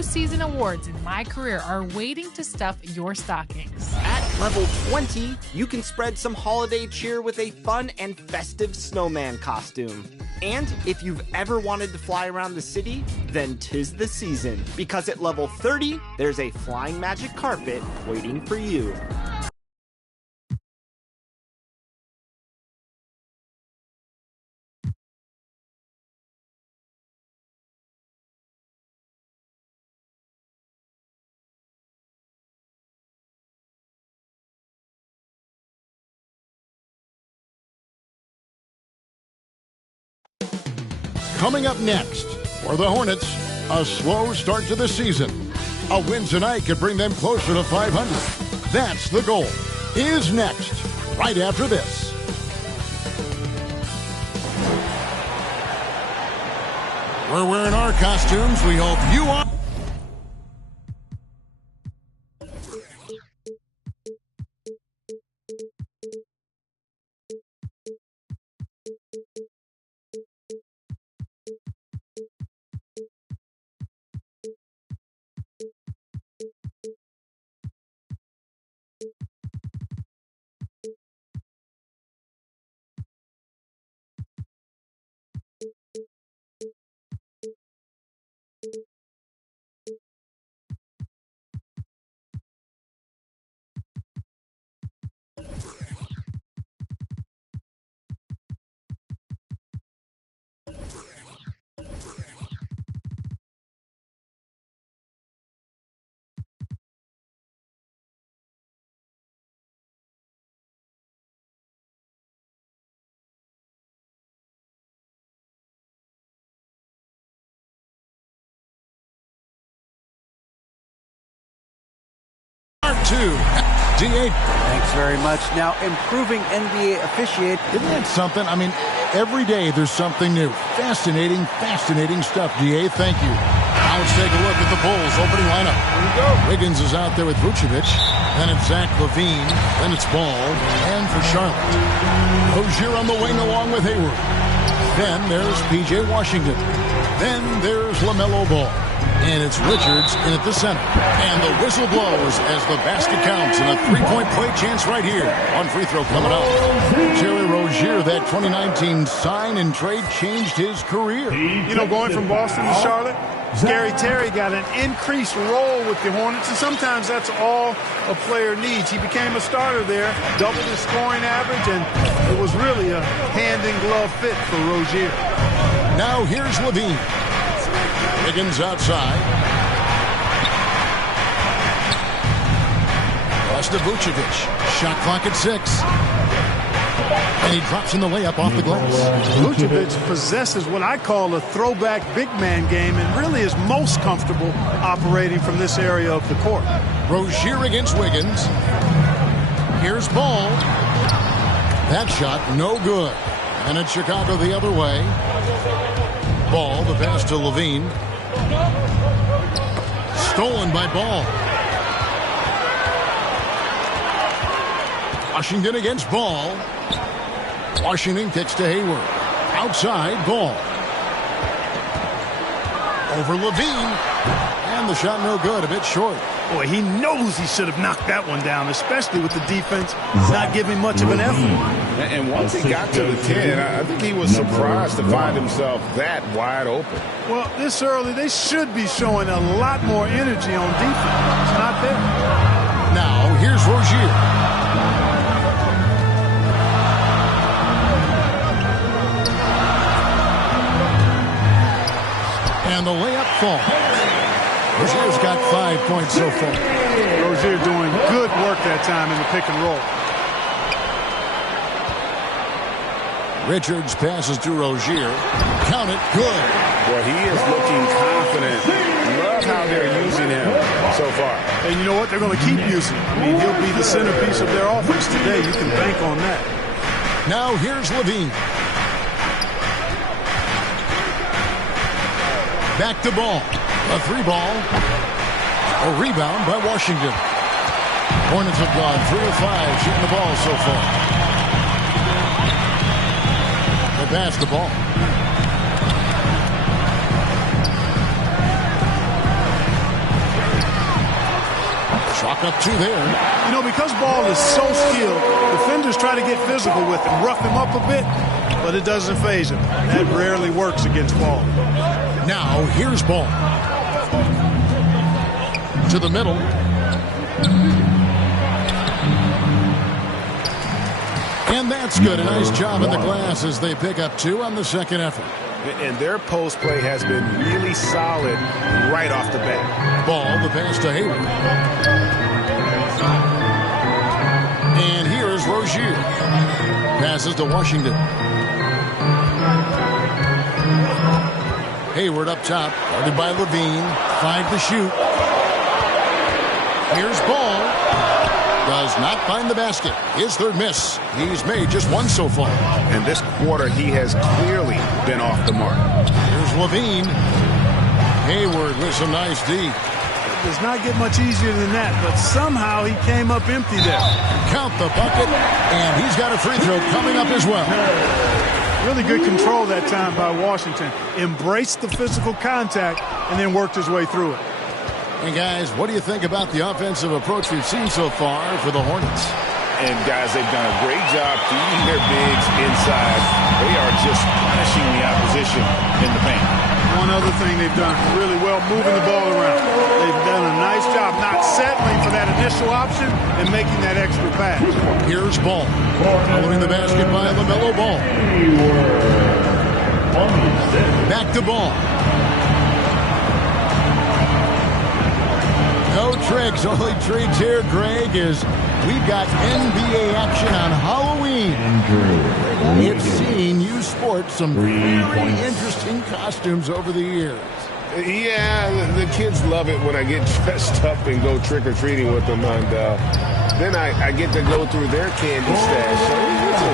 new season awards in my career are waiting to stuff your stockings. At level 20, you can spread some holiday cheer with a fun and festive snowman costume. And if you've ever wanted to fly around the city, then 'tis the season, because at level 30, there's a flying magic carpet waiting for you. Coming up next, for the Hornets, a slow start to the season. A win tonight could bring them closer to 500. That's the goal. Is next, right after this. We're wearing our costumes. We hope you are. Two. D8. Thanks very much. Now, improving NBA officiate. Isn't that something? I mean, every day there's something new. Fascinating, fascinating stuff, DA. Thank you. Now let's take a look at the Bulls opening lineup. Here we go. Wiggins is out there with Vucevic. Then it's Zach LaVine. Then it's Ball. And for Charlotte, Rozier on the wing along with Hayward. Then there's P.J. Washington. Then there's LaMelo Ball. And it's Richards in at the center. And the whistle blows as the basket counts. And a three-point play chance right here. One free throw coming up. Terry Rozier, that 2019 sign and trade changed his career. You know, going from Boston to Charlotte, Scary Terry got an increased role with the Hornets, and sometimes that's all a player needs. He became a starter there, doubled his scoring average, and it was really a hand-in-glove fit for Rozier. Now here's LaVine. Wiggins outside. Pass to Vucevic. Shot clock at 6. And he drops in the layup off the glass. Vucevic possesses what I call a throwback big man game and really is most comfortable operating from this area of the court. Rozier against Wiggins. Here's Ball. That shot no good. And it's Chicago the other way. Ball, the pass to LaVine. Stolen by Ball. Washington against Ball. Washington kicks to Hayward. Outside, Ball. Over LaVine. And the shot no good, a bit short. Boy, he knows he should have knocked that one down, especially with the defense not giving much of an effort. And once he got to the 10, I think he was surprised to find himself that wide open. Well, this early, they should be showing a lot more energy on defense. It's not there. Now, here's Rozier. And the layup falls. Rozier's got 5 points so far. Rozier doing good work that time in the pick and roll. Richards passes to Rozier. Count it, good. Boy, he is looking confident. Love how they're using him so far. And you know what? They're going to keep using him. I mean, he'll be the centerpiece of their offense today. You can bank on that. Now here's LaVine. Back to Ball. A 3-ball. A rebound by Washington. Hornets have gone 3 of 5 shooting the ball so far. The basketball. Back up two there. You know, because Ball is so skilled, defenders try to get physical with him, rough him up a bit, but it doesn't faze him. That rarely works against Ball. Now, here's Ball. To the middle. And that's good. A nice job in the glass as they pick up two on the second effort. And their post play has been really solid right off the bat. Ball, the pass to Hayward. And here is Rozier. Passes to Washington. Hayward up top, guarded by Levine. 5 to shoot. Here's Ball. Does not find the basket. His third miss. He's made just one so far. And this quarter, he has clearly been off the mark. Here's Levine. Hayward with some nice D. It does not get much easier than that, but somehow he came up empty there. Count the bucket, and he's got a free throw coming up as well. Really good control that time by Washington. Embraced the physical contact and then worked his way through it. And guys, what do you think about the offensive approach we've seen so far for the Hornets? And guys, they've done a great job feeding their bigs inside. They are just punishing the opposition in the paint. One other thing they've done really well, moving the ball around. They've done a nice job not settling for that initial option and making that extra pass. Here's Ball. Following the basket by LaMelo Ball. Back to Ball. No tricks, only treats here, Greg, is we've got NBA action on Halloween. We've seen you sport some very interesting costumes over the years. Yeah, the kids love it when I get dressed up and go trick-or-treating with them. And then I get to go through their candy stash. So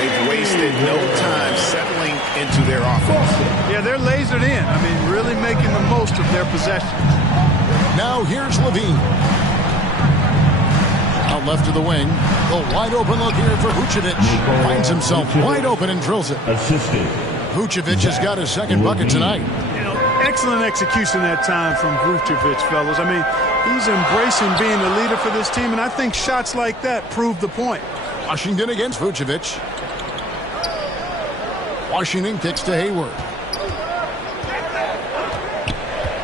they've wasted no time settling into their offense. Yeah, they're lasered in. I mean, really making the most of their possessions. Now here's Levine. Out left to the wing. A wide open look here for Vucevic. Finds himself wide open and drills it. Vucevic has got his second bucket tonight. You know, excellent execution that time from Vucevic, fellas. I mean, he's embracing being the leader for this team, and I think shots like that prove the point. Washington against Vucevic. Washington kicks to Hayward.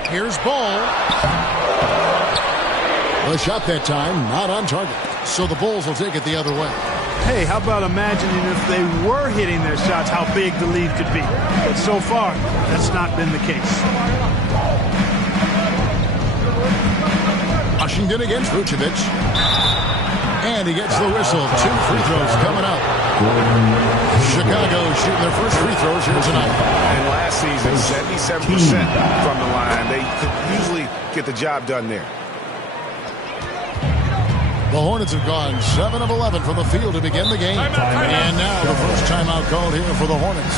Here's Ball. The shot that time, not on target. So the Bulls will take it the other way. Hey, how about imagining if they were hitting their shots, how big the lead could be. But so far, that's not been the case. Washington against Vucevic. And he gets the whistle. 2 free throws coming up. Chicago shooting their first free throws here tonight. And last season, 77% from the line. They could usually get the job done there. The Hornets have gone 7 of 11 from the field to begin the game. And now the first timeout called here for the Hornets.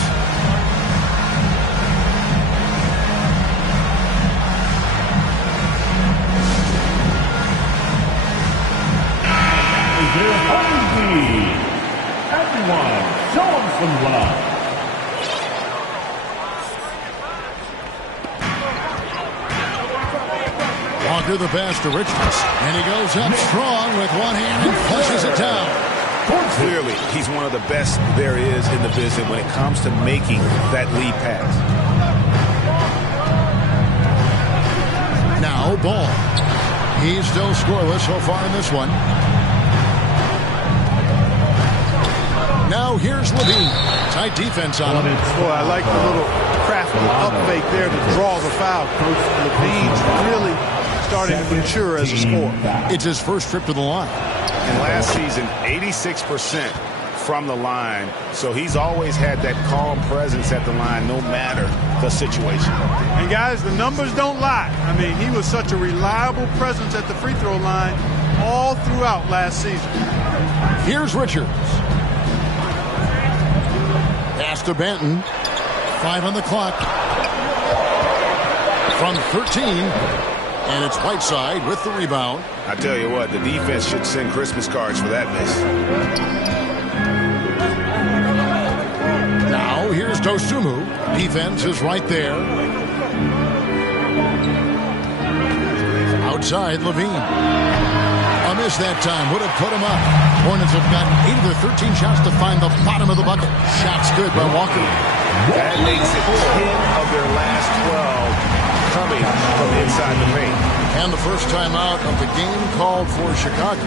Everyone, show them some love. Walker the pass to Richards. And he goes up strong with one hand and flushes it down. Clearly, he's one of the best there is in the business when it comes to making that lead pass. Now Ball. He's still scoreless so far in this one. Now here's Levine. Tight defense on him. Boy, I like the little crafty up fake there to draw the foul. Coach Levine's really starting to mature as a scorer. It's his first trip to the line. And last season, 86% from the line. So he's always had that calm presence at the line no matter the situation. And guys, the numbers don't lie. I mean, he was such a reliable presence at the free throw line all throughout last season. Here's Richards. Pass to Benton. 5 on the clock. From 13. And it's Whiteside with the rebound. I tell you what, the defense should send Christmas cards for that miss. Now here's Dosunmu. Defense is right there. Outside Levine. miss that time. Would have put him up. Hornets have got 8 of their 13 shots to find the bottom of the bucket. Shots good by Walker. That makes it 10 of their last 12 coming from inside the paint. And the first time out of the game called for Chicago.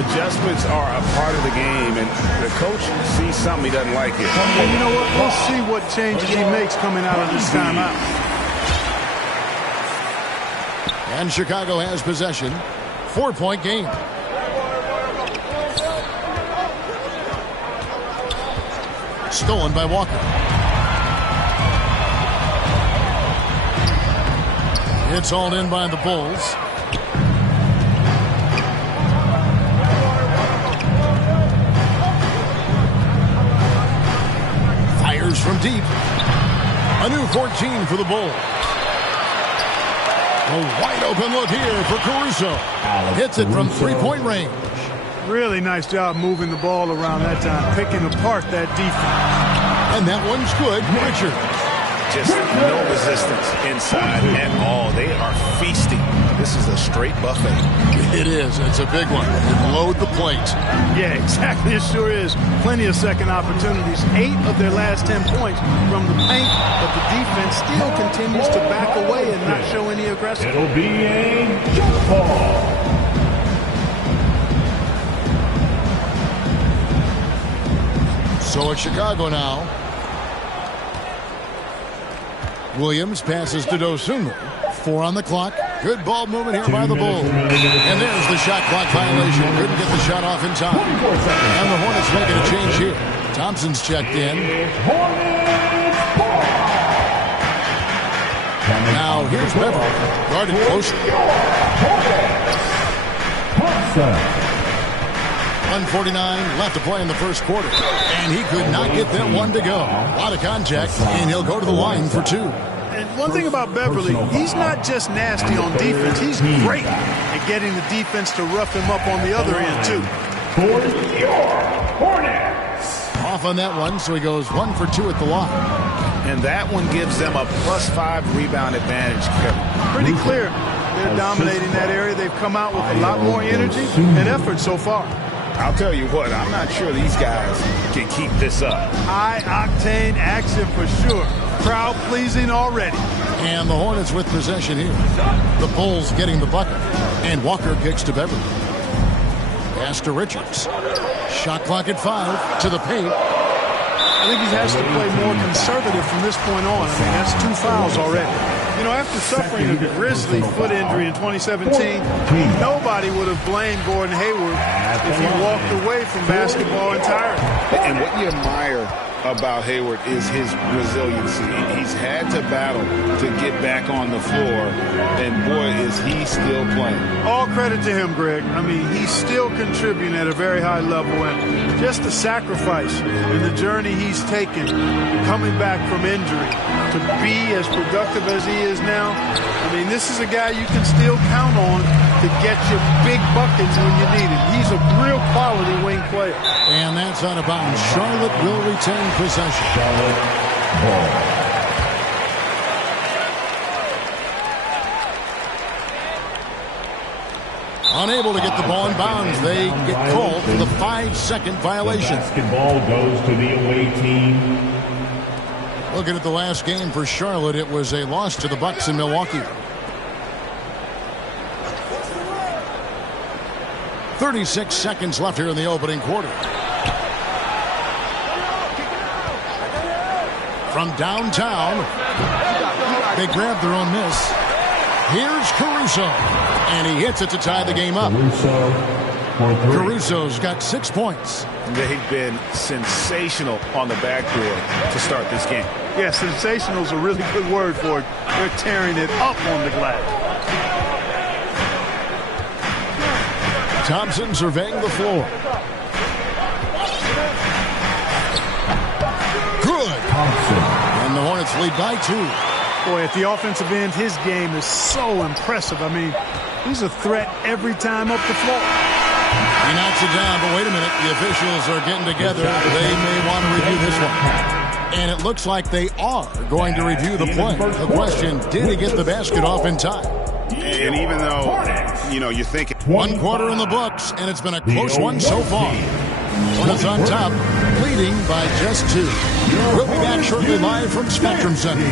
Adjustments are a part of the game, and the coach sees something he doesn't like it. And you know what? We'll see what changes he makes coming out of this timeout. And Chicago has possession. 4-point game. Stolen by Walker. It's hauled in by the Bulls. Fires from deep. A new 14 for the Bulls. A wide open look here for Caruso. Hits it from three-point range. Really nice job moving the ball around that time, picking apart that defense. And that one's good. Richard. Just no resistance inside at all. They are feasting. This is a straight buffet. It is. It's a big one. And load the plate. Yeah, exactly. It sure is. Plenty of second opportunities. 8 of their last 10 points from the paint, but the defense still continues to back away and not show any aggression. It'll be a jump ball. So it's Chicago now. Williams passes to Dosunmu. 4 on the clock. Good ball movement here by the Bulls. And there's the shot clock violation. Couldn't get the shot off in time. And the Hornets making a change here. Thompson's checked in. Now here's Beverly. Guarded closely. 1:49 left to play in the first quarter. And he could not get that one to go. A lot of contact, and he'll go to the line for 2. And one thing about Beverly, he's not just nasty on defense. He's great at getting the defense to rough him up on the other end, too. For your Hornets. Off on that one, so he goes 1 for 2 at the line. And that one gives them a +5 rebound advantage, Kevin. Pretty clear. They're dominating that area. They've come out with a lot more energy and effort so far. I'll tell you what, I'm not sure these guys can keep this up. High-octane action for sure. Crowd-pleasing already. And the Hornets with possession here. The Bulls getting the bucket. And Walker kicks to Beverly. Pass to Richards. Shot clock at 5 to the paint. I think he has to play more conservative from this point on. I mean, that's 2 fouls already. You know, after suffering a grisly foot injury in 2017, nobody would have blamed Gordon Hayward if he walked away from basketball entirely. And what you admire about Hayward is his resiliency. He's had to battle to get back on the floor, and boy, is he still playing. All credit to him, Greg. I mean, he's still contributing at a very high level, and just the sacrifice and the journey he's taken coming back from injury to be as productive as he is now. I mean, this is a guy you can still count on to get you big buckets when you need it. He's a real quality wing player. And that's out of bounds. Charlotte will retain possession. Charlotte ball. Unable to get the ball in bounds. They get called for the 5-second violation. Basketball goes to the away team. Looking at the last game for Charlotte, it was a loss to the Bucks in Milwaukee. 36 seconds left here in the opening quarter. From downtown, they grab their own miss. Here's Caruso, and he hits it to tie the game up. Caruso's got 6 points. They've been sensational on the backboard to start this game. Yeah, sensational is a really good word for it. They're tearing it up on the glass. Thompson surveying the floor. Good. Thompson. And the Hornets lead by 2. Boy, at the offensive end, his game is so impressive. I mean, he's a threat every time up the floor. He knocks it down, but wait a minute. The officials are getting together. They may want to review this one. And it looks like they are going to review the play. The question, did he get the basket off in time? And even though you're thinking. 1 quarter in the books, and it's been a close one so far. Hornets on top, leading by just 2. We'll be back shortly live from Spectrum Center.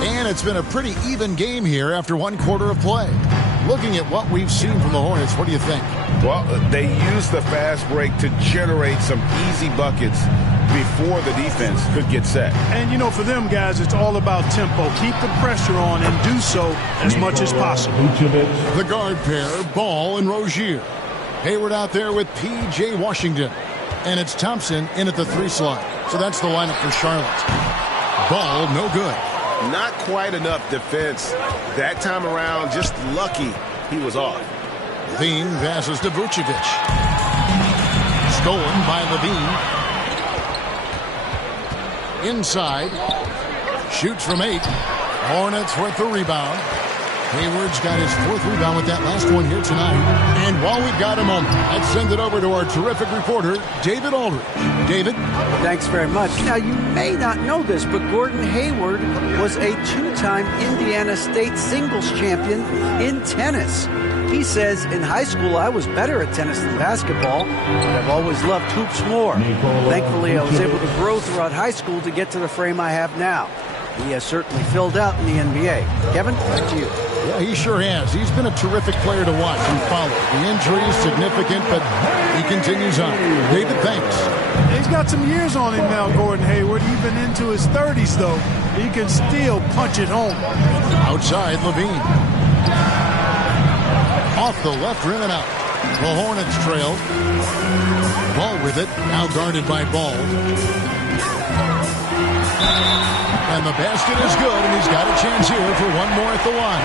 And it's been a pretty even game here after 1 quarter of play. Looking at what we've seen from the Hornets, what do you think? Well, they used the fast break to generate some easy buckets before the defense could get set. And, for them guys, it's all about tempo. Keep the pressure on and do so as much as possible. The guard pair, Ball and Rozier. Hayward out there with P.J. Washington. And it's Thompson in at the 3 slot. So that's the lineup for Charlotte. Ball, no good. Not quite enough defense. That time around, just lucky he was off. Levine passes to Vucevic. Stolen by Levine. Inside. Shoots from 8. Hornets with the rebound. Hayward's got his 4th rebound with that last one here tonight. And while we've got a moment, let's send it over to our terrific reporter, David Aldridge. David? Thanks very much. Now, you may not know this, but Gordon Hayward was a 2-time Indiana State singles champion in tennis. He says, in high school, I was better at tennis than basketball, but I've always loved hoops more. Thankfully, I was able to grow throughout high school to get to the frame I have now. He has certainly filled out in the NBA. Kevin, back to you. Yeah, he sure has. He's been a terrific player to watch and follow. The injury is significant, but he continues on. David, thanks. He's got some years on him now, Gordon Hayward. Even into his 30s, though. He can still punch it home. Outside, Levine. Off the left rim and out. The Hornets trail. Ball with it. Now guarded by Ball. And the basket is good, and he's got a chance here for one more at the line.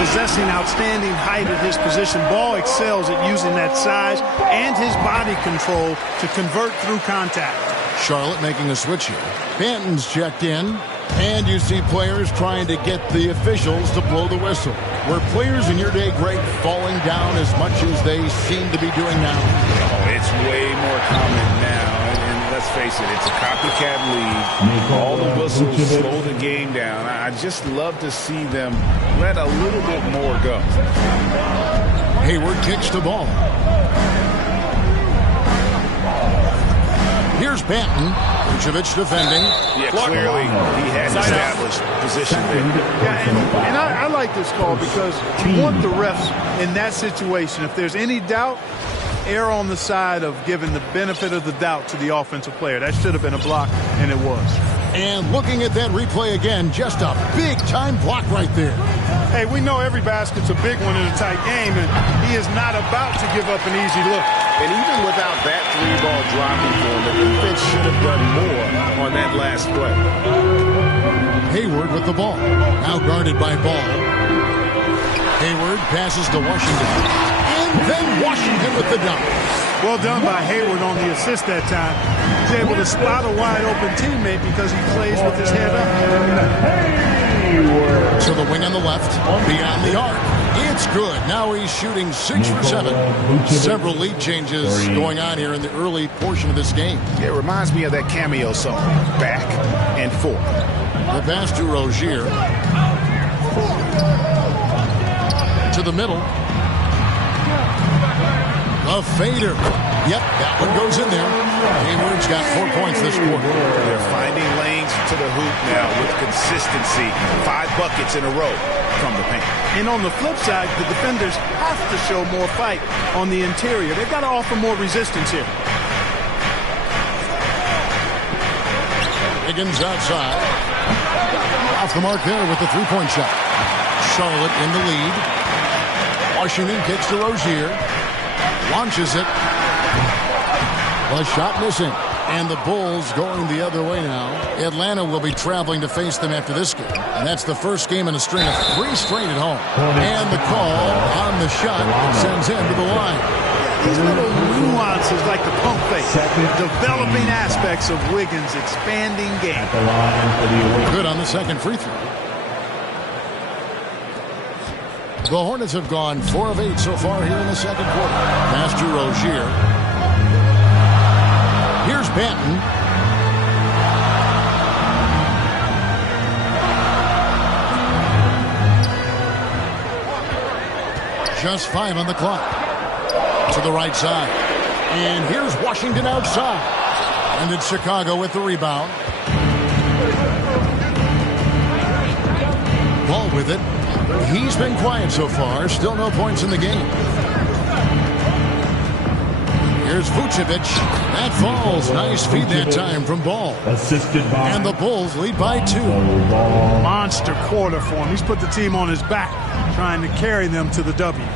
Possessing outstanding height at his position, Ball excels at using that size and his body control to convert through contact. Charlotte making a switch here. Banton's checked in, and you see players trying to get the officials to blow the whistle. Were players in your day, Greg, falling down as much as they seem to be doing now? Oh, it's way more common now. Let's face it, it's a copycat league. All the whistles slow the game down. I just love to see them let a little bit more go. Hayward kicks the ball. Here's Banton. Vucevic defending. Yeah, clearly he had established position there. Yeah, and I like this call because you want the refs in that situation. If there's any doubt, err on the side of giving the benefit of the doubt to the offensive player. That should have been a block, and it was. And looking at that replay again, just a big-time block right there. Hey, we know every basket's a big one in a tight game, and he is not about to give up an easy look. And even without that 3-ball dropping for him, the defense should have done more on that last play. Hayward with the ball. Now guarded by Ball. Hayward passes to Washington. And then Washington with the dunk. Well done by Hayward on the assist that time. He's able to spot a wide-open teammate because he plays with his head up. So the wing on the left, beyond the arc. It's good. Now he's shooting 6 from 7. Several lead changes going on here in the early portion of this game. It reminds me of that cameo song, Back and Forth. The pass to Rozier. To the middle. A fader. Yep, that one goes in there. Hayward's got 4 points this quarter. They're finding lanes to the hoop now with consistency. 5 buckets in a row from the paint. And on the flip side, the defenders have to show more fight on the interior. They've got to offer more resistance here. Higgins outside. Off the mark there with the 3-point shot. Charlotte in the lead. Washington kicks to Rozier. Launches it. The shot missing. And the Bulls going the other way now. Atlanta will be traveling to face them after this game. And that's the first game in a string of 3 straight at home. And the call on the shot sends him to the line. These little nuances like the pump fake, developing aspects of Wiggins' expanding game. Good on the second free throw. The Hornets have gone 4 of 8 so far here in the second quarter. Pass to Rozier. Here's Banton. Just 5 on the clock. To the right side. And here's Washington outside. And it's Chicago with the rebound. Ball with it. He's been quiet so far. Still no points in the game. Here's Vucevic. That falls. Nice feed that time from Ball. Assisted by. And the Bulls lead by 2. Monster quarter for him. He's put the team on his back, trying to carry them to the W.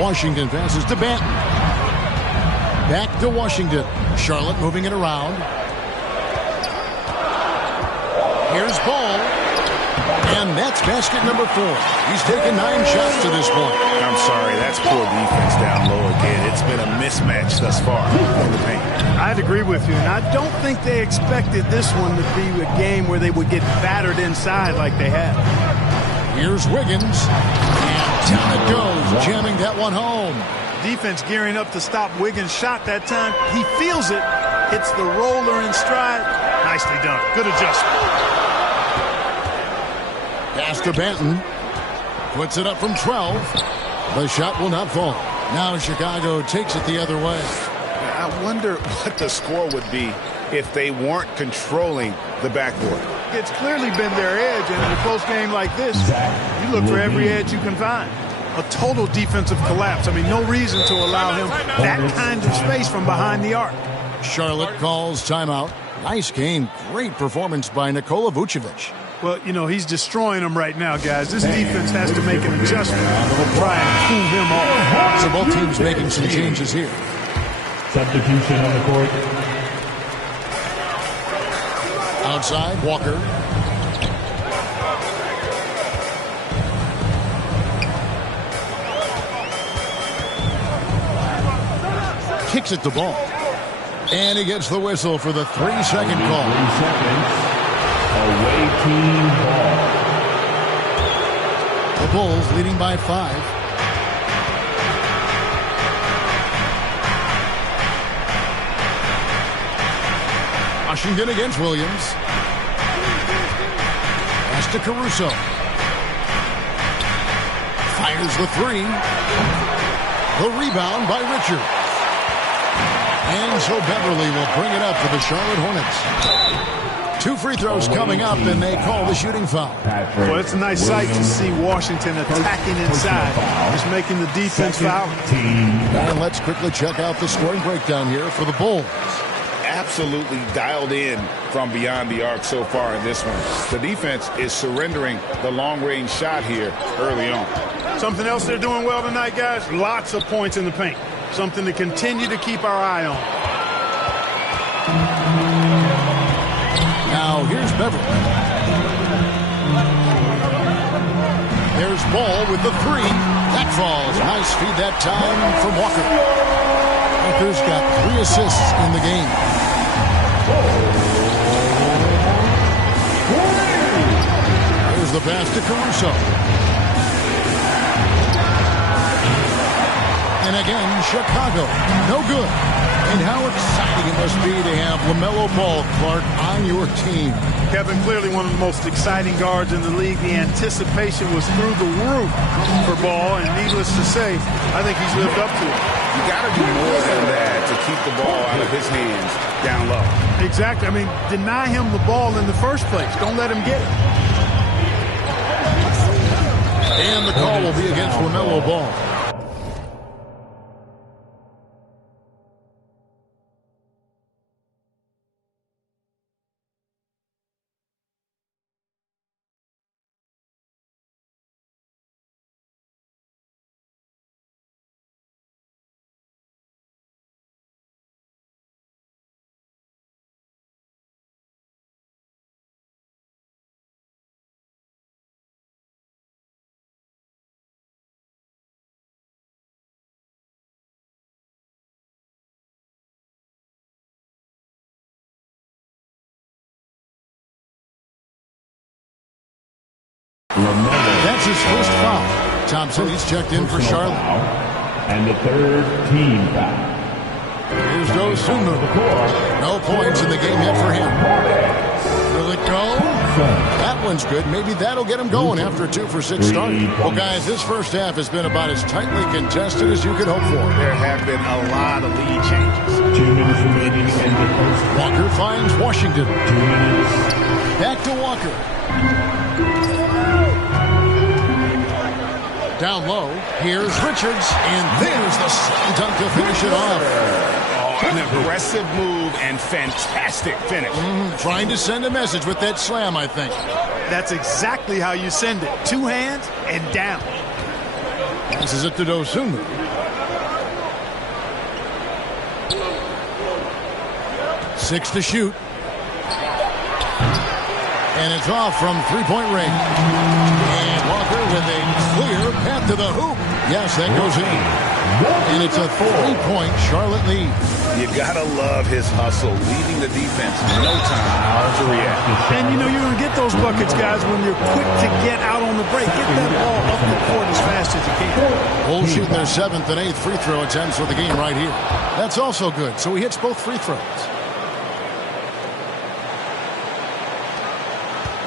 Washington passes to Banton. Back to Washington. Charlotte moving it around. Here's Ball. And that's basket number 4. He's taken 9 shots to this point. I'm sorry, that's poor defense down low again. It's been a mismatch thus far in the paint. I'd agree with you, and I don't think they expected this one to be a game where they would get battered inside like they have. Here's Wiggins. And down it goes, jamming that one home. Defense gearing up to stop Wiggins' shot that time. He feels it, hits the roller in stride. Nicely done. Good adjustment. Pass to Banton. Puts it up from 12. The shot will not fall. Now Chicago takes it the other way. I wonder what the score would be if they weren't controlling the backboard. It's clearly been their edge, and in a close game like this, you look for every edge you can find. A total defensive collapse. I mean, no reason to allow him that kind of space from behind the arc. Charlotte calls timeout. Nice game. Great performance by Nikola Vucevic. Well, you know, he's destroying them right now, guys. This defense has to make an adjustment to try and cool him off. So both teams making some changes here. Substitution on the court. Outside, Walker. Kicks it to Ball. And he gets the whistle for the 3-second call. 3 seconds. Away team ball. The Bulls leading by 5. Washington against Williams. Pass to Caruso. Fires the 3. The rebound by Richard. And so Beverly will bring it up for the Charlotte Hornets. 2 free throws coming up, and they call the shooting foul. Well, it's a nice sight to see Washington attacking inside, just making the defense foul. And let's quickly check out the scoring breakdown here for the Bulls. Absolutely dialed in from beyond the arc so far in this one. The defense is surrendering the long-range shot here early on. Something else they're doing well tonight, guys, lots of points in the paint. Something to continue to keep our eye on. Now here's Beverly. There's Ball with the 3. That falls. Nice feed that time from Walker. Walker's got 3 assists in the game. Here's the pass to Caruso. And again, Chicago, no good. And how exciting it must be to have LaMelo Ball, Clark, on your team. Kevin, clearly one of the most exciting guards in the league. The anticipation was through the roof for Ball, and needless to say, I think he's lived up to it. You got to do more than that to keep the ball out of his hands down low. Exactly. I mean, deny him the ball in the first place. Don't let him get it. And the call will be against LaMelo Ball. That's his first foul. Thompson, he's checked in for Charlotte. And the 3rd team foul. Here's Dosunmu. No points in the game yet for him. Will it go? That one's good. Maybe that'll get him going after a 2-for-6 start. Well, guys, this first half has been about as tightly contested as you could hope for. There have been a lot of lead changes. 2 minutes remaining in the first. Walker finds Washington. 2 minutes. Back to Walker. Down low, here's Richards, and there's the slam dunk to finish it off. An aggressive move and fantastic finish. Trying to send a message with that slam, I think. That's exactly how you send it. 2 hands and down. Passes it to Dosunmu. Six to shoot. And it's off from three-point range. And Walker with a clear path to the hoop. Yes, that goes in. And it's a 3-point Charlotte lead. You gotta love his hustle, leaving the defense no time to react. And, you know, you're going to get those buckets, guys, when you're quick to get out on the break. Get that ball up the court as fast as you can. Bulls shooting their 7th and 8th free throw attempts for the game right here. That's also good, so he hits both free throws.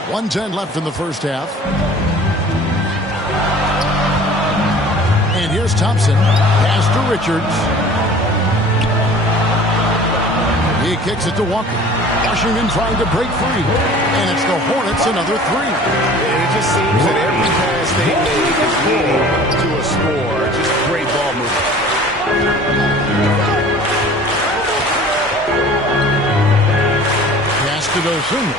1:10 left in the first half. And here's Thompson. Pass to Richards. He kicks it to Walker. Washington trying to break free. And it's the Hornets another 3. And it just seems that every pass they make is leading to a score. Just great ball movement. Pass to Dosunmu.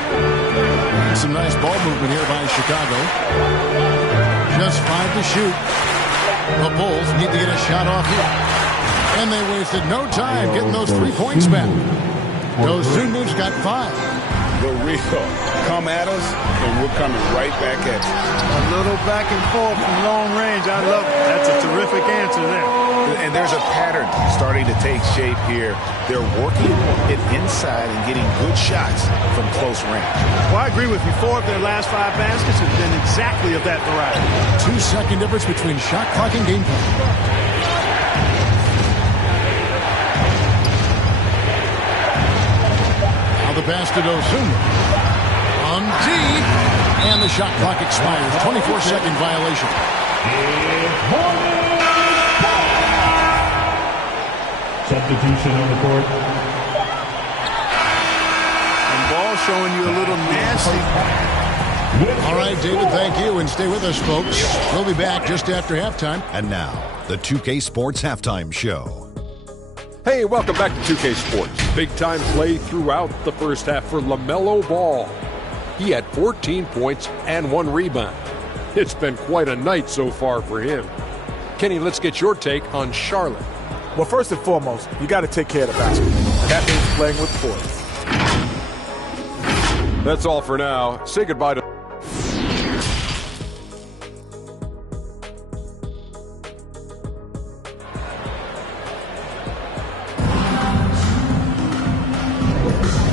Some nice ball movement here by Chicago. Just 5 to shoot. The Bulls need to get a shot off here. And they wasted no time getting those 3 points back. Dosunmu's got 5. The real come at us, and we're coming right back at you. A little back and forth from long range. I love it. That's a terrific answer there. And there's a pattern starting to take shape here. They're working it inside and getting good shots from close range. Well, I agree with you. 4 of their last 5 baskets have been exactly of that variety. 2-second difference between shot clock and game clock. Now the pass to Dosunmu. On deep. And the shot clock expires. 24-second violation. Substitution on the court. And ball showing you a little nasty. All right, David, thank you. And stay with us, folks. We'll be back just after halftime. And now, the 2K Sports Halftime Show. Hey, welcome back to 2K Sports. Big-time play throughout the first half for LaMelo Ball. He had 14 points and 1 rebound. It's been quite a night so far for him. Kenny, let's get your take on Charlotte. Well, first and foremost, you got to take care of the basketball. And that means playing with poise. That's all for now. Say goodbye to...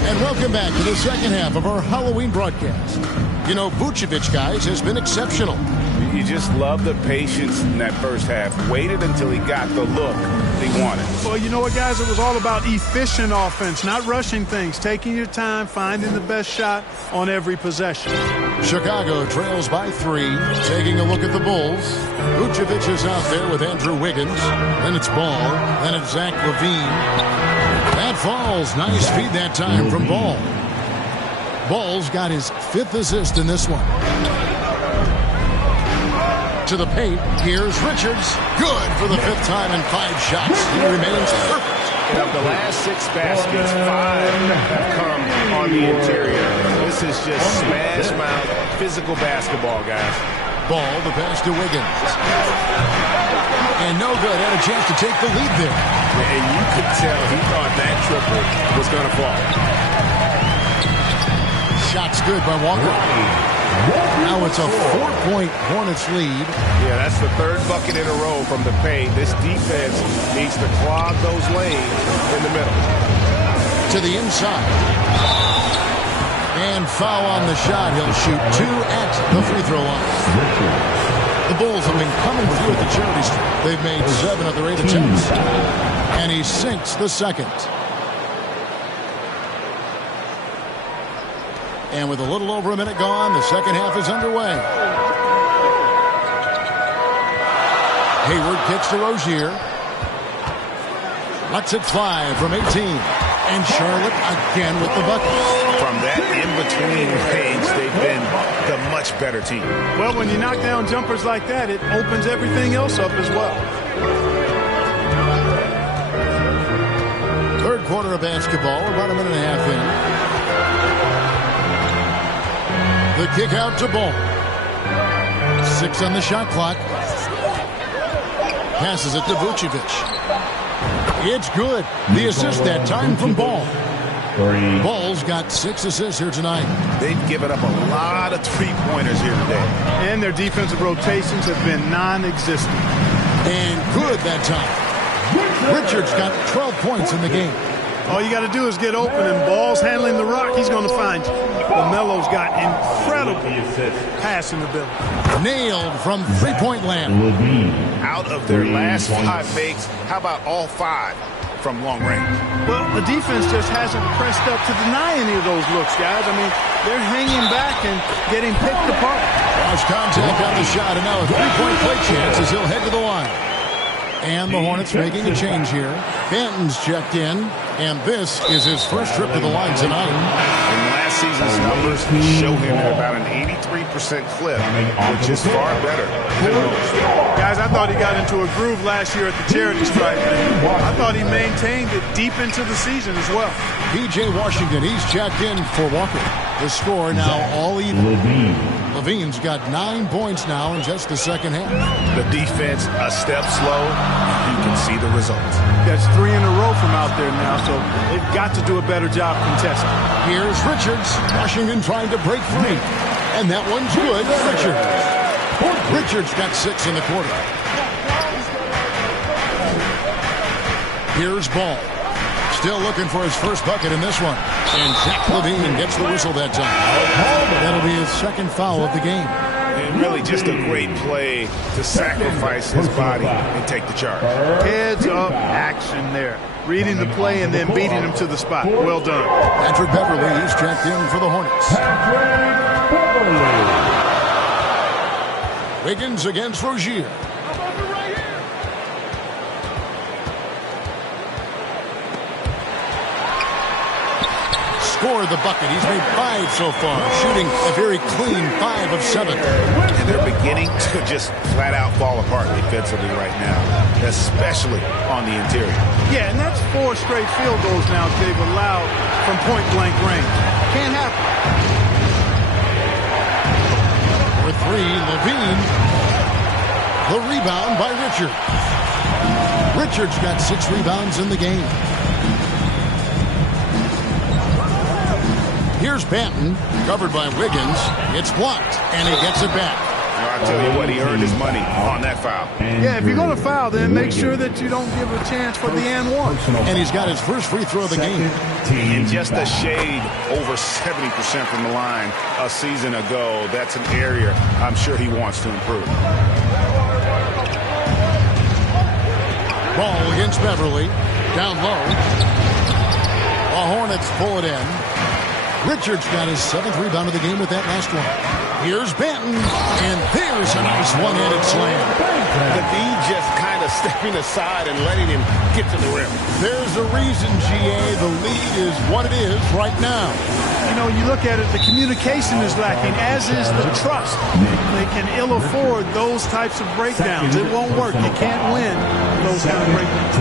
And welcome back to the second half of our Halloween broadcast. You know, Vucevic, guys, has been exceptional. You just love the patience in that first half. Waited until he got the look he wanted. Well, you know what, guys? It was all about efficient offense, not rushing things, taking your time, finding the best shot on every possession. Chicago trails by 3, taking a look at the Bulls. Vucevic is out there with Andrew Wiggins. Then it's Ball. Then it's Zach LaVine. That falls. Nice feed that time from Ball. Ball's got his 5th assist in this one. To the paint. Here's Richards. Good for the 5th time in 5 shots. He remains perfect. Of the last 6 baskets, 5 have come on the interior. This is just smash mouth, physical basketball, guys. Ball, the pass to Wiggins. And no good. Had a chance to take the lead there. And you could tell he thought that triple was going to fall. Shot's good by Walker. Now it's a 4-point Hornets lead. Yeah, that's the 3rd bucket in a row from the paint. This defense needs to clog those lanes in the middle. To the inside. And foul on the shot. He'll shoot 2 at the free throw line. The Bulls have been coming through at the charity stripe. They've made 7 of their 8 attempts. And he sinks the second. And with a little over a minute gone, the second half is underway. Hayward kicks to Rozier. Lets it fly from 18. And Charlotte again with the bucket. From that in-between range, they've been the much better team. Well, when you knock down jumpers like that, it opens everything else up as well. Third quarter of basketball, about a minute and a half in. The kick out to Ball. 6 on the shot clock. Passes it to Vucevic. It's good. The assist that time from Ball. Ball's got 6 assists here tonight. They've given up a lot of three-pointers here today. And their defensive rotations have been non-existent. And good that time. Richards got 12 points in the game. All you got to do is get open, and Ball's handling the rock. He's going to find you. LaMelo's got incredible passing ability. Nailed from three-point land. Out of their last 5 makes, how about all 5 from long range? Well, the defense just hasn't pressed up to deny any of those looks, guys. I mean, they're hanging back and getting picked apart. Lost contact on the shot, and now a three-point play chance as he'll head to the line. And the Hornets making a change here. Banton's checked in, and this is his first trip to the line tonight. And last season's numbers show him at about an 83% clip, which is far better than most. Guys, I thought he got into a groove last year at the charity stripe. I thought he maintained it deep into the season as well. P.J. Washington, he's checked in for Walker. The score now all even. Levine's got 9 points now in just the second half. The defense a step slow. You can see the results. That's 3 in a row from out there now, so they've got to do a better job contesting. Here's Richards. Washington trying to break free. And that one's good. Richards got 6 in the quarter. Here's Ball. Still looking for his first bucket in this one. And Zach LaVine gets the whistle that time. That'll be his second foul of the game. And really just a great play to sacrifice his body and take the charge. Heads up action there. Reading the play and then beating him to the spot. Well done. Patrick Beverly, he's checked in for the Hornets. Wiggins against Rozier. Scored the bucket. He's made 5 so far, shooting a very clean 5 of 7. And they're beginning to just flat out fall apart defensively right now, especially on the interior. Yeah, and that's 4 straight field goals now they've allowed from point-blank range. Can't happen. For 3, Levine. The rebound by Richards. Richards got 6 rebounds in the game. Here's Banton, covered by Wiggins. It's blocked, and he gets it back. I'll tell you what, he earned his money on that foul. Yeah, if you're going to foul, then make sure that you don't give a chance for the and one. And he's got his first free throw of the game. And just a shade over 70% from the line a season ago. That's an area I'm sure he wants to improve. Ball against Beverly. Down low. The Hornets pull it in. Richards got his 7th rebound of the game with that last one. Here's Banton, and there's a nice one-handed slam. The D just kind of stepping aside and letting him get to the rim. There's a reason, GA, the lead is what it is right now. You know, you look at it, the communication is lacking, as is the trust. They can ill afford those types of breakdowns. It won't work. You can't win those kind of breakdowns.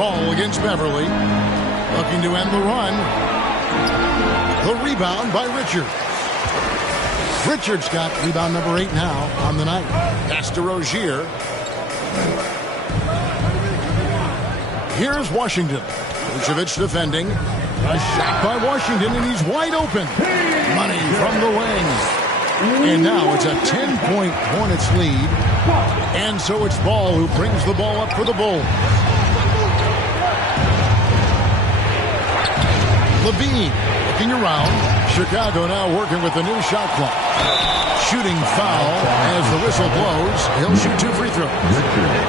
Ball against Beverly. Looking to end the run. The rebound by Richards. Richards got rebound number 8 now on the night. Pass to Rozier. Here's Washington. Vucevic defending. A shot by Washington, and he's wide open. Money from the wing. And now it's a 10-point Hornets lead. And so it's Ball who brings the ball up for the Bulls. Levine looking around. Chicago now working with the new shot clock. Shooting foul as the whistle blows. He'll shoot 2 free throws.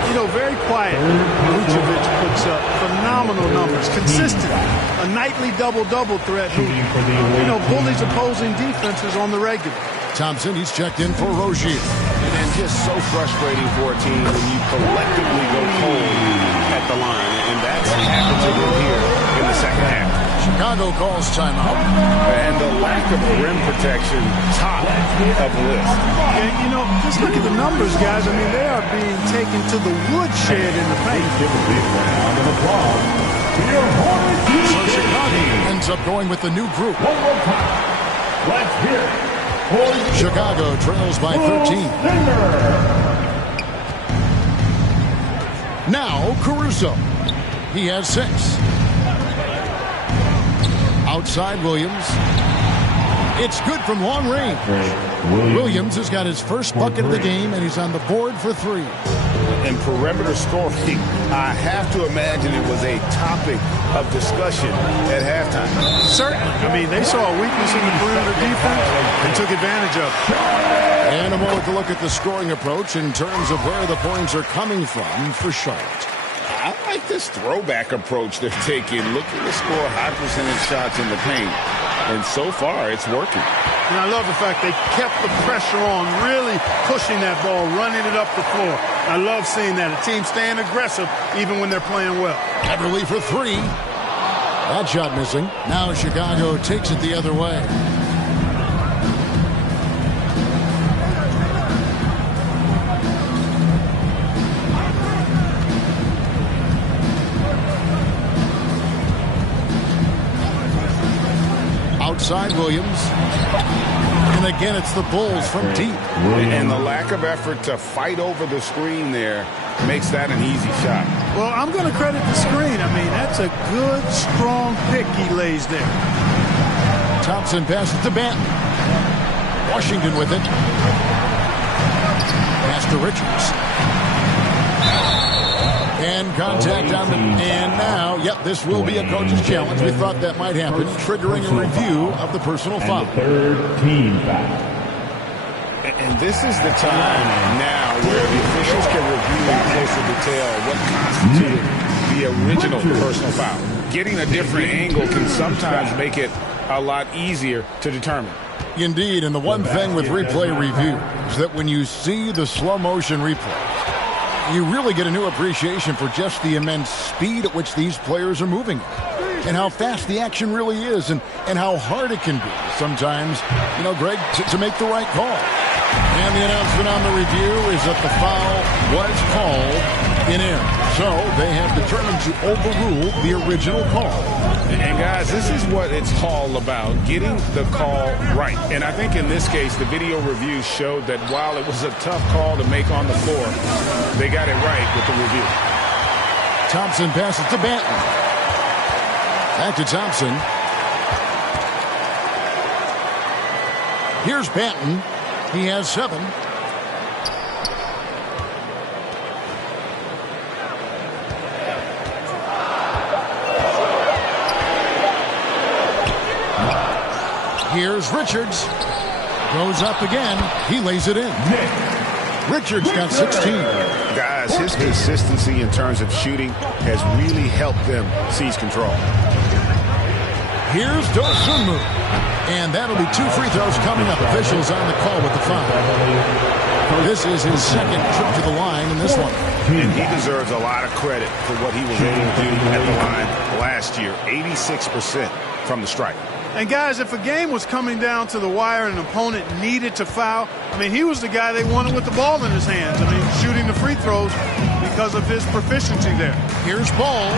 You know, very quiet. Vucevic puts up phenomenal numbers. Consistent. A nightly double-double threat who, you know, bullies opposing defenses on the regular. Thompson, he's checked in for Rozier. And just so frustrating for a team when you collectively go cold at the line. And that's happened to them here in the second half. Chicago calls timeout. And the lack of rim protection, top of the list. And, you know, just look at the numbers, guys. I mean, they are being taken to the woodshed in the paint. So Chicago ends up going with the new group. Let's hear it. Chicago trails by 13. Now Caruso. He has 6. Outside Williams. It's good from long range. Williams has got his first bucket of the game, and he's on the board for 3. And perimeter scoring, I have to imagine it was a topic of discussion at halftime. Certainly. I mean, they saw a weakness in the perimeter defense and took advantage of it. And a moment to look at the scoring approach in terms of where the points are coming from for Charlotte. I like this throwback approach they're taking, looking to score high percentage shots in the paint. And so far, it's working. And I love the fact they kept the pressure on, really pushing that ball, running it up the floor. I love seeing that. A team staying aggressive even when they're playing well. Everly for 3. That shot missing. Now Chicago takes it the other way. Outside Williams. And again, it's the Bulls from deep. And the lack of effort to fight over the screen there makes that an easy shot. Well, I'm going to credit the screen. I mean, that's a good, strong pick he lays there. Thompson passes to Banton. Washington with it. Pass to Richards. And contact on the... And now, yep, this will be a coach's challenge. We thought that might happen, triggering a review of the personal foul. Third team foul. And this is the time now where the officials can review in closer detail what constituted the original personal foul. Getting a different angle can sometimes make it a lot easier to determine. Indeed, and the one thing with replay review is that when you see the slow motion replay, you really get a new appreciation for just the immense speed at which these players are moving and how fast the action really is and how hard it can be sometimes, you know, Greg, to make the right call. And the announcement on the review is that the foul was called in error. So they have determined to overrule the original call. And guys, this is what it's all about, getting the call right. And I think in this case, the video review showed that while it was a tough call to make on the floor, they got it right with the review. Thompson passes to Banton. Back to Thompson. Here's Banton. He has 7. Here's Richards. Goes up again. He lays it in. Richards got 16. Guys, his consistency in terms of shooting has really helped them seize control. Here's Dosunmu. And that'll be 2 free throws coming up. Officials on the call with the foul. This is his second trip to the line in this one. And he deserves a lot of credit for what he was able to do at the line last year. 86% from the stripe. And guys, if a game was coming down to the wire and an opponent needed to foul, I mean, he was the guy they wanted with the ball in his hands. I mean, shooting the free throws because of his proficiency there. Here's Ball.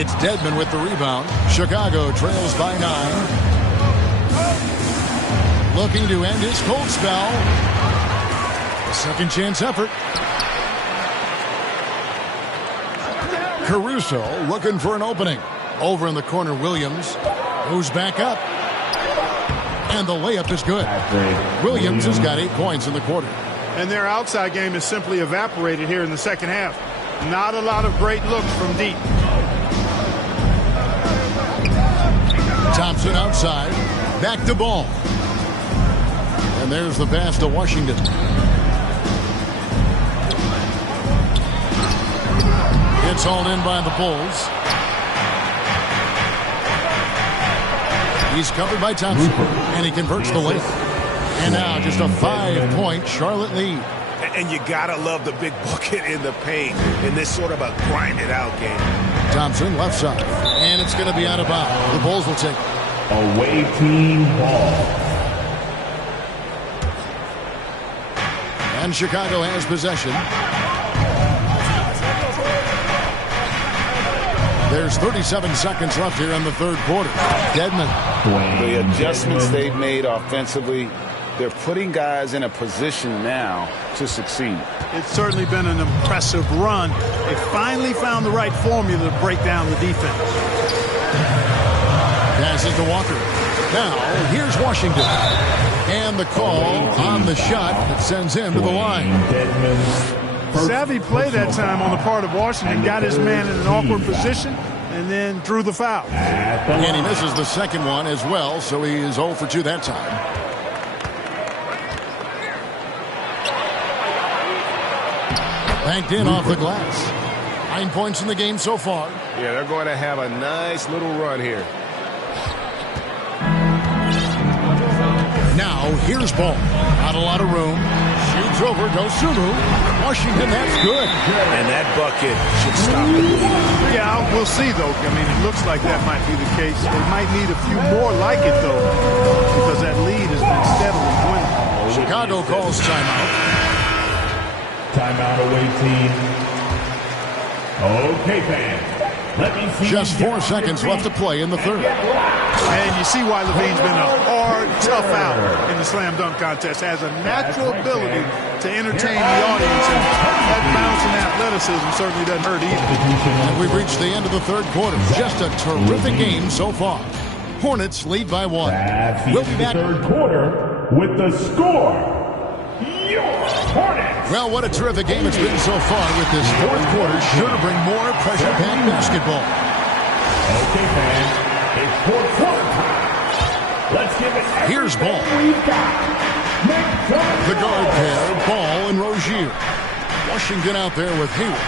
It's Dedmon with the rebound. Chicago trails by 9. Looking to end his cold spell. A second chance effort. Caruso looking for an opening. Over in the corner, Williams goes back up. And the layup is good. Williams has got 8 points in the quarter. And their outside game is simply evaporated here in the second half. Not a lot of great looks from deep. Thompson outside. Back to Ball. And And there's the pass to Washington. It's hauled in by the Bulls. He's covered by Thompson, and he converts the layup. And now just a 5-point Charlotte lead. And you gotta love the big bucket in the paint in this sort of a grind-it-out game. Thompson left side, and it's going to be out of bounds. The Bulls will take it. Away team ball. And Chicago has possession. There's 37 seconds left here in the third quarter. Dedmon. The adjustments they've made offensively, they're putting guys in a position now to succeed. It's certainly been an impressive run. They finally found the right formula to break down the defense. Passes to Walker. Now, here's Washington. And the call on the shot that sends him to the line. Savvy play that time on the part of Washington. Got his man in an awkward position and then drew the foul. And he misses the second one as well, so he is 0 for 2 that time. Banked in off the glass. 9 points in the game so far. Yeah, they're going to have a nice little run here. Now, here's Ball. Not a lot of room. Shoots over, goes Sumu. Washington, that's good. And that bucket should stop the bleeding. Yeah, we'll see, though. I mean, it looks like that might be the case. They might need a few more like it, though, because that lead has been steadily dwindling. Chicago calls timeout. Timeout away team. Okay, fans. Let me see. Just 4 seconds left to play in the third. And you see why Levine's been a hard, tough out in the slam dunk contest. Has a natural ability to entertain the audience, and that bounce and athleticism certainly doesn't hurt either. And we've reached the end of the third quarter. Just a terrific game so far. Hornets lead by 1. We'll be back. Third quarter with the score. Your Hornets. Well, what a terrific game it's been so far with this fourth quarter. Sure to bring more pressure-packed basketball. Okay, fans. It's fourth quarter time. Let's give it. Here's Ball. The guard pair, Ball and Rozier. Washington out there with Hayward.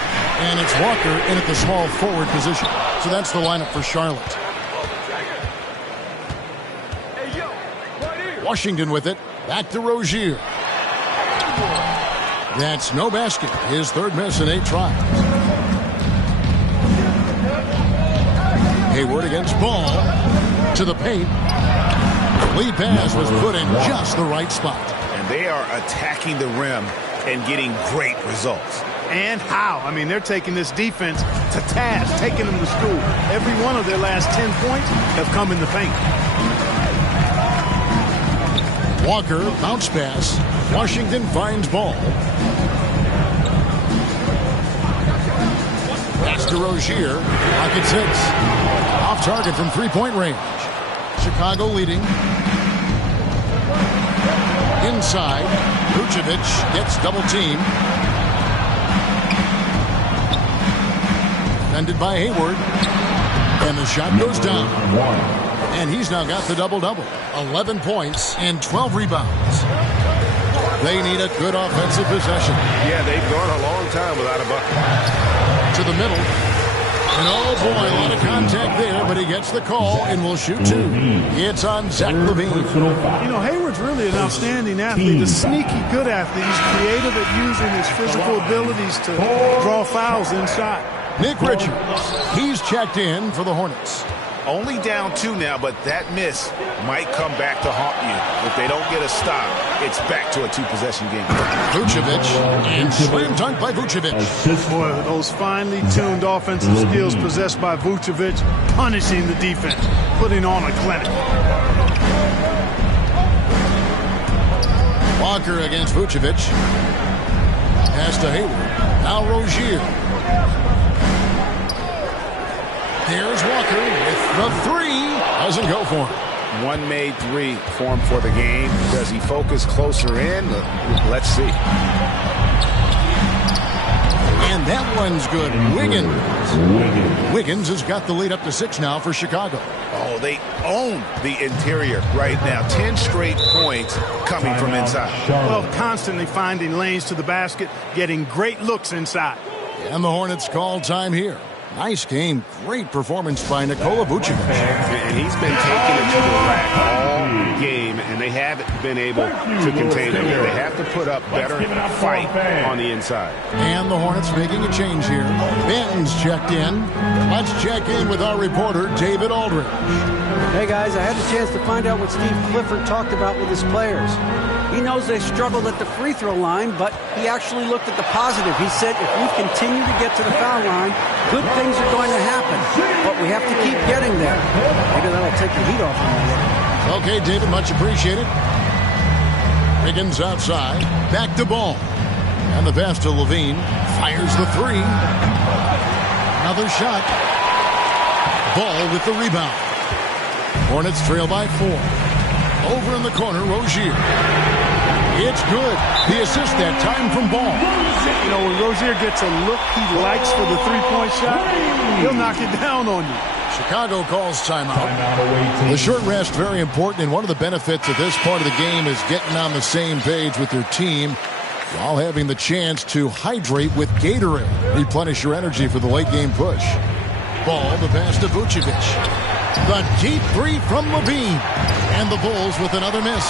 And it's Walker in at the small forward position. So that's the lineup for Charlotte. Washington with it. Back to Rozier. That's no basket. His third miss in 8 tries. Hayward against Ball. To the paint. Lead pass was put in just the right spot. And they are attacking the rim and getting great results. And how? I mean, they're taking this defense to task, taking them to school. Every one of their last 10 points have come in the paint. Walker, bounce pass. Washington finds Ball. Pass to Rozier. Pocket 6. Off target from three-point range. Chicago leading. Inside. Vucevic gets double-teamed. Defended by Hayward. And the shot goes down. And he's now got the double-double. 11 points and 12 rebounds. They need a good offensive possession. Yeah, they've gone a long time without a bucket. To the middle. And oh boy, a lot of contact there, but he gets the call and will shoot 2. It's on Zach LaVine. You know, Hayward's really an outstanding athlete, a sneaky good athlete. He's creative at using his physical abilities to draw fouls inside. Nick Richards, he's checked in for the Hornets. Only down 2 now, but that miss might come back to haunt you. If they don't get a stop, it's back to a 2-possession game. Vucevic, and slam dunk by Vucevic. Boy, those finely tuned offensive skills possessed by Vucevic, punishing the defense, putting on a clinic. Walker against Vucevic. Pass to Hayward. Now Rozier. There's Walker with the 3. Doesn't go for him. One made 3 for him for the game. Does he focus closer in? Let's see. And that one's good. Wiggins has got the lead up to 6 now for Chicago. Oh, they own the interior right now. 10 straight points coming from inside. Well, constantly finding lanes to the basket, getting great looks inside. And the Hornets call time here. Nice game. Great performance by Nikola Vucevic. And he's been taking it to the rack all game, and they haven't been able to contain him. They have to put up better fight on the inside. And the Hornets making a change here. Benton's checked in. Let's check in with our reporter, David Aldridge. Hey, guys, I had a chance to find out what Steve Clifford talked about with his players. He knows they struggled at the free throw line, but he actually looked at the positive. He said if we continue to get to the foul line, good things are going to happen, but we have to keep getting there. Maybe that'll take the heat off him. Okay, David, much appreciated. Wiggins outside, back to Ball. And the pass to Levine, fires the three. Another shot. Ball with the rebound. Hornets trail by 4. Over in the corner, Rozier. It's good. The assist that time from Ball. You know, when Rozier gets a look he likes for the three-point shot, he'll knock it down on you. Chicago calls timeout. The short rest, very important, and one of the benefits of this part of the game is getting on the same page with your team while having the chance to hydrate with Gatorade. Replenish your energy for the late game push. Ball, the pass to Vucevic. The deep three from Levine. And the Bulls with another miss.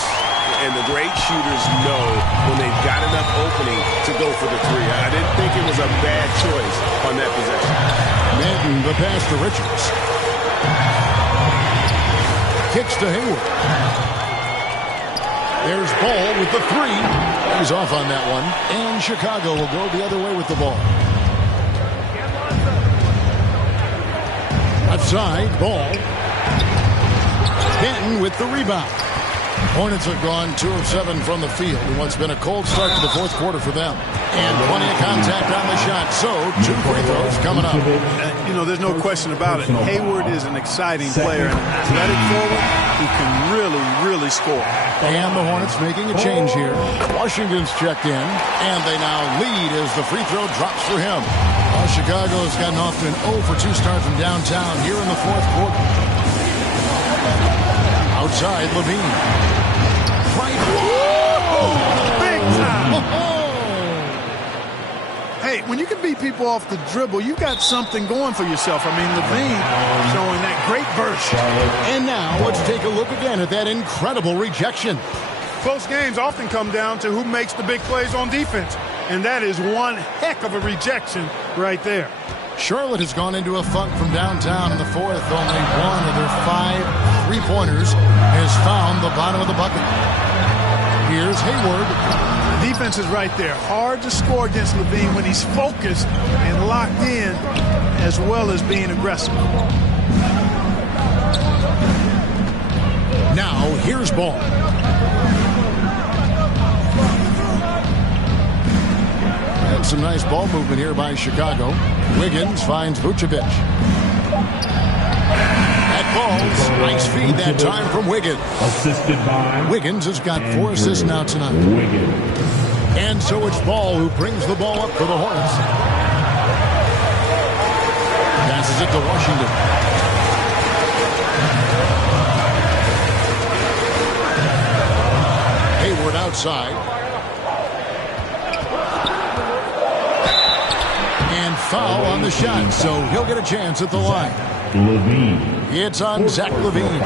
And the great shooters know when they've got enough opening to go for the three. I didn't think it was a bad choice on that possession. Madden, the pass to Richards. Kicks to Hayward. There's Ball with the three. He's off on that one. And Chicago will go the other way with the ball. Left side, Ball. Benton with the rebound. Hornets have gone 2 of 7 from the field in what's been a cold start to the fourth quarter for them. And plenty of contact on the shot. So, 2 free throws coming up. You know, there's no question about it. Hayward is an exciting player. And athletic forward who can really score. And the Hornets making a change here. Washington's checked in. And they now lead as the free throw drops for him. Well, Chicago has gotten off to an 0 for 2 start from downtown here in the fourth quarter. Outside, Levine. Right. Big time. Hey, when you can beat people off the dribble, you got something going for yourself. I mean, Levine showing that great burst. And now let's take a look again at that incredible rejection. Close games often come down to who makes the big plays on defense. And that is one heck of a rejection right there. Charlotte has gone into a funk from downtown in the fourth. Only one of their 5 3-pointers has found the bottom of the bucket. Here's Hayward. The defense is right there. Hard to score against Levine when he's focused and locked in as well as being aggressive. Now, here's Ball. And some nice ball movement here by Chicago. Wiggins finds Vucevic. That ball's nice feed that time from Wiggins. Assisted by Wiggins has got 4 assists now tonight. Wiggins. And so it's Ball who brings the ball up for the Hornets. Passes it to Washington. Hayward outside. And foul on the shot, so he'll get a chance at the line. Levine. It's on Zach Levine.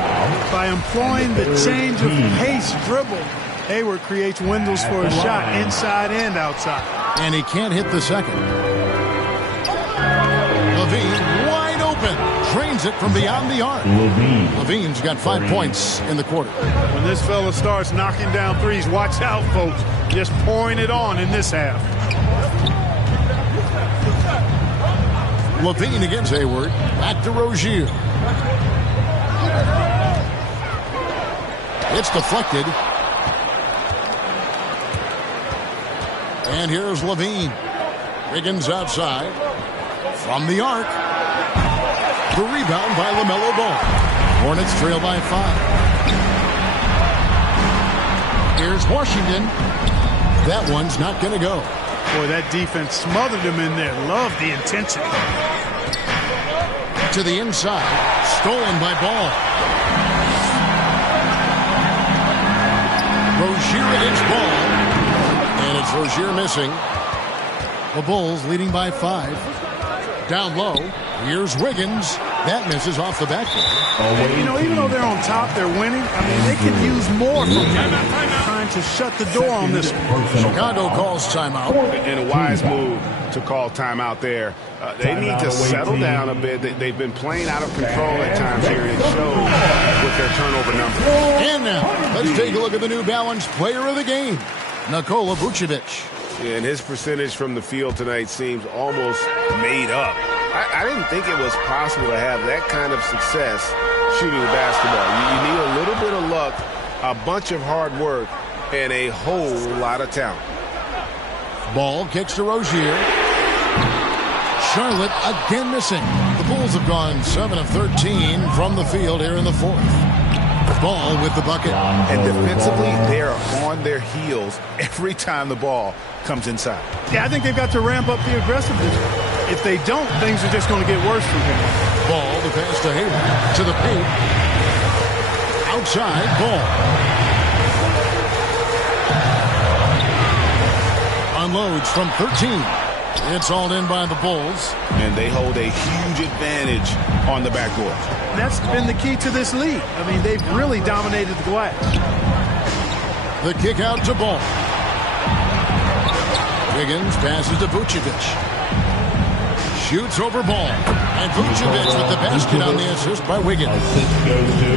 By employing the change of pace dribble, Hayward creates windows for a shot inside and outside. And he can't hit the second. Levine wide open. Trains it from beyond the arc. Levine's got 5 points in the quarter. When this fella starts knocking down threes, watch out, folks. Just pouring it on in this half. Levine against Hayward. Back to Rozier. It's deflected. And here's Levine. Wiggins outside. From the arc. The rebound by LaMelo Ball. Hornets trail by 5. Here's Washington. That one's not going to go. Boy, that defense smothered him in there. Love the intensity. to the inside. Stolen by Ball. Rozier against Ball. And it's Rozier missing. The Bulls leading by 5. Down low. Here's Wiggins. That misses off the backboard. Even though they're on top, they're winning. I mean, they could use more from them. Trying to shut the door on this one. Chicago calls timeout. And a wise move to call timeout there. They need to settle down a bit. They've been playing out of control at times here, and it shows with their turnover numbers. And now, let's take a look at the New Balance player of the game, Nikola Vucevic. And his percentage from the field tonight seems almost made up. I didn't think it was possible to have that kind of success shooting the basketball. You need a little bit of luck, a bunch of hard work, and a whole lot of talent. Ball kicks to Rozier. Charlotte again missing. The Bulls have gone 7 of 13 from the field here in the fourth. Ball with the bucket. And defensively, they are on their heels every time the ball comes inside. Yeah, I think they've got to ramp up the aggressiveness. If they don't, things are just going to get worse from him. Ball, the pass to Hayward. To the paint. Outside, Ball. Unloads from 13. It's hauled in by the Bulls. And they hold a huge advantage on the backboard. That's been the key to this league. I mean, they've really dominated the glass. The kick out to Ball. Wiggins passes to Vucevic. Shoots over Ball. And Vucevic with the basket on the assist by Wiggins.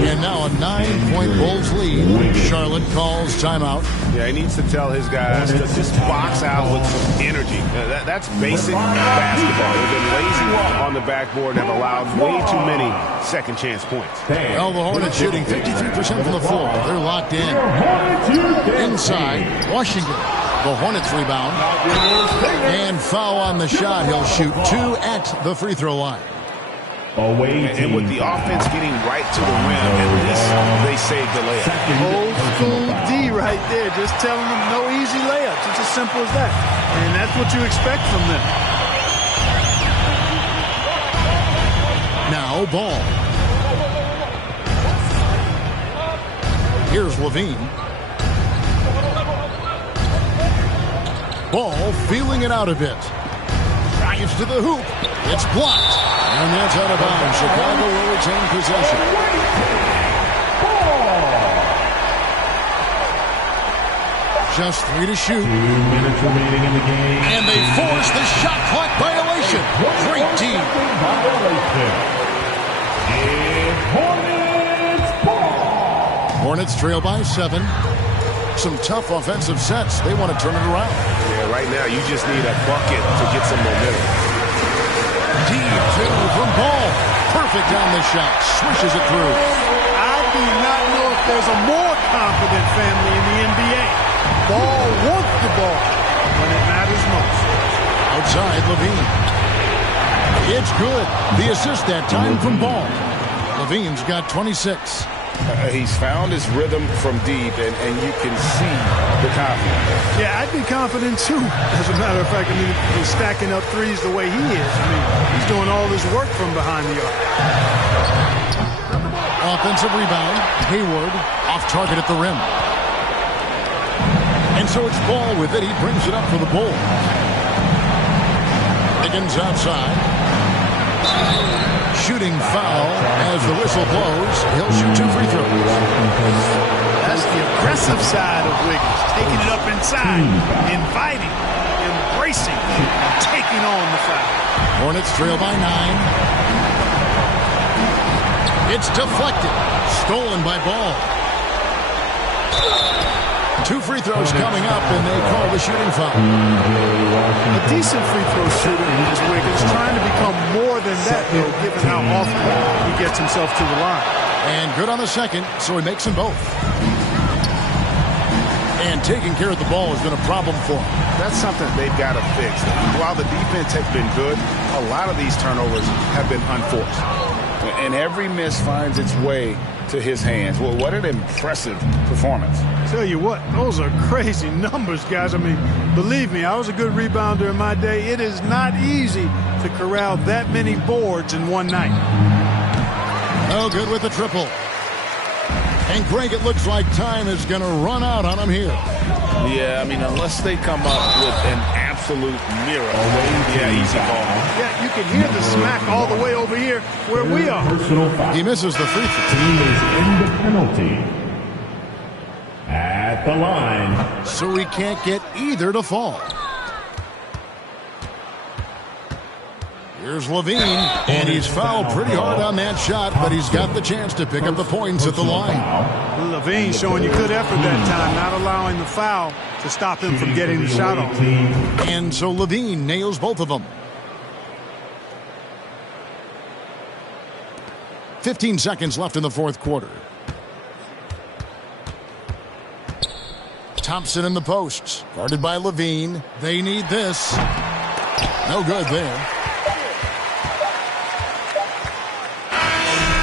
And now a 9-point Bulls lead. Charlotte calls timeout. Yeah, he needs to tell his guys to just box out with some energy. That's basic basketball. They've been lazy on the backboard and have allowed way too many second chance points. Well, the Hornets shooting 53% from the floor. They're locked in. Inside, Washington. The Hornets rebound. And foul on the shot. He'll shoot 2 at the free throw line. And with the offense getting right to the rim, at least they saved the layup. Old school D right there. Just telling them no easy layups. It's as simple as that. And that's what you expect from them. Now Ball. Here's Levine. Ball feeling it out a bit. Drives to the hoop. It's blocked. And that's out of bounds. Chicago will retain possession. Just 3 to shoot. 2 minutes remaining in the game. And they force the shot clock violation. Great team. Hornets ball. Hornets trail by 7. Some tough offensive sets. They want to turn it around. Yeah, right now you just need a bucket to get some momentum. Deep 2 from Ball. Perfect on the shot. Swishes it through. I do not know if there's a more confident family in the NBA. Ball wants the ball when it matters most. Outside, Levine. It's good. The assist that time from Ball. Levine's got 26. He's found his rhythm from deep, and you can see the confidence. Yeah, I'd be confident too. As a matter of fact, I mean, he's stacking up threes the way he is. I mean, he's doing all his work from behind the arc. Offensive rebound. Hayward off target at the rim. And so it's Ball with it. He brings it up for the Bulls. Wiggins outside. Shooting foul as the whistle blows. He'll shoot 2 free throws. That's the aggressive side of Wiggins. Taking it up inside. Inviting. Embracing. Taking on the foul. Hornets trail by 9. It's deflected. Stolen by Ball. 2 free throws coming up, and they call the shooting foul. A decent free throw shooter is Wiggins, trying to become more than that, though, given how often he gets himself to the line. And good on the second, so he makes them both. And taking care of the ball has been a problem for him. That's something they've got to fix. While the defense has been good, a lot of these turnovers have been unforced. And every miss finds its way to his hands. Well, what an impressive performance. Tell you what, those are crazy numbers, guys. I mean, believe me, I was a good rebounder in my day. It is not easy to corral that many boards in one night. No good with the triple. And Greg, it looks like time is going to run out on him here. Yeah, I mean, unless they come up with an absolute miracle. Yeah, easy call. Yeah, you can hear the smack all the way over here where we are. He misses the free throw. Team is in the penalty at the line. So he can't get either to fall. Here's Levine, and he's fouled pretty hard on that shot, but he's got the chance to pick up the points at the line. Levine showing you good effort that time, not allowing the foul to stop him from getting the shot off. And so Levine nails both of them. 15 seconds left in the fourth quarter. Thompson in the posts, guarded by Levine. They need this. No good there.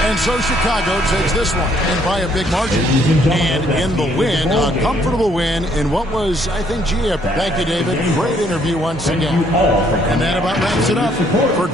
And so Chicago takes this one, and by a big margin. And in the win, a comfortable win in what was, I think, thank you, David. Great interview once again. And that about wraps it up for